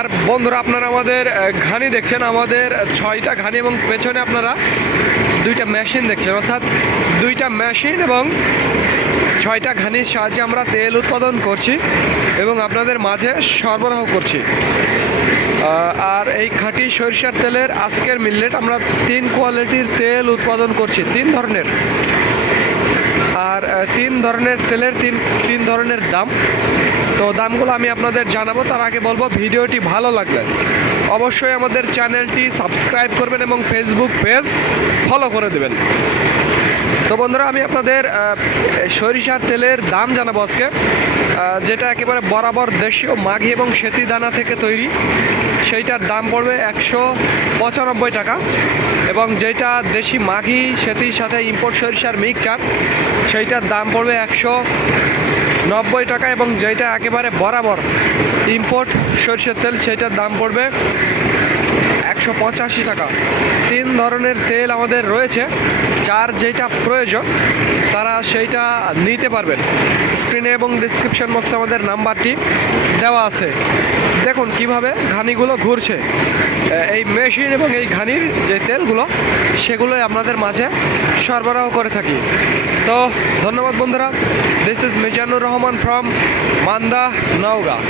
আর বন্ধুরা, আপনারা আমাদের ঘানি দেখছেন, আমাদের 6টা ঘানি এবং পেছনে আপনারা 2টা মেশিন দেখছেন, অর্থাৎ 2টা মেশিন এবং 6টা ঘানির সাহায্যে আমরা তেল উৎপাদন করছি এবং আপনাদের মাঝে সরবরাহ করছি। আর এই খাঁটি সরিষার তেলের আজকের মিললেট আমরা 3 কোয়ালিটির তেল উৎপাদন করছি, 3 ধরনের। আর 3 ধরনের তেলের 3 ধরনের দাম। তো দামগুলো আমি আপনাদের জানাবো, তার আগে বলবো ভিডিওটি ভালো লাগলে অবশ্যই আমাদের চ্যানেলটি সাবস্ক্রাইব করবেন এবং ফেসবুক পেজ ফলো করে দেবেন। তো বন্ধুরা, আমি আপনাদের সরিষার তেলের দাম জানাবো আজকে, যেটা একেবারে বরাবর দেশীয় মাঘি এবং সেতি দানা থেকে তৈরি, সেইটার দাম পড়বে 195 টাকা। এবং যেটা দেশি মাঘি সেতির সাথে ইম্পোর্ট সরিষার মিক্সচার, সেইটার দাম পড়বে 190 টাকা। এবং যেটা একেবারে বরাবর ইম্পোর্ট সরিষার তেল, সেইটার দাম পড়বে 185 টাকা। 3 ধরনের তেল আমাদের রয়েছে, যার যেটা প্রয়োজন তারা সেইটা নিতে পারবেন। স্ক্রিনে এবং ডিসক্রিপশন বক্সে আমাদের নাম্বারটি দেওয়া আছে। দেখুন কিভাবে ঘানিগুলো ঘুরছে। এই মেশিন এবং এই ঘানির যে তেলগুলো, সেগুলোই আপনাদের মাঝে সরবরাহ করে থাকি। তো ধন্যবাদ বন্ধুরা। This is Mizanur Rahman from Manda, Naogaon.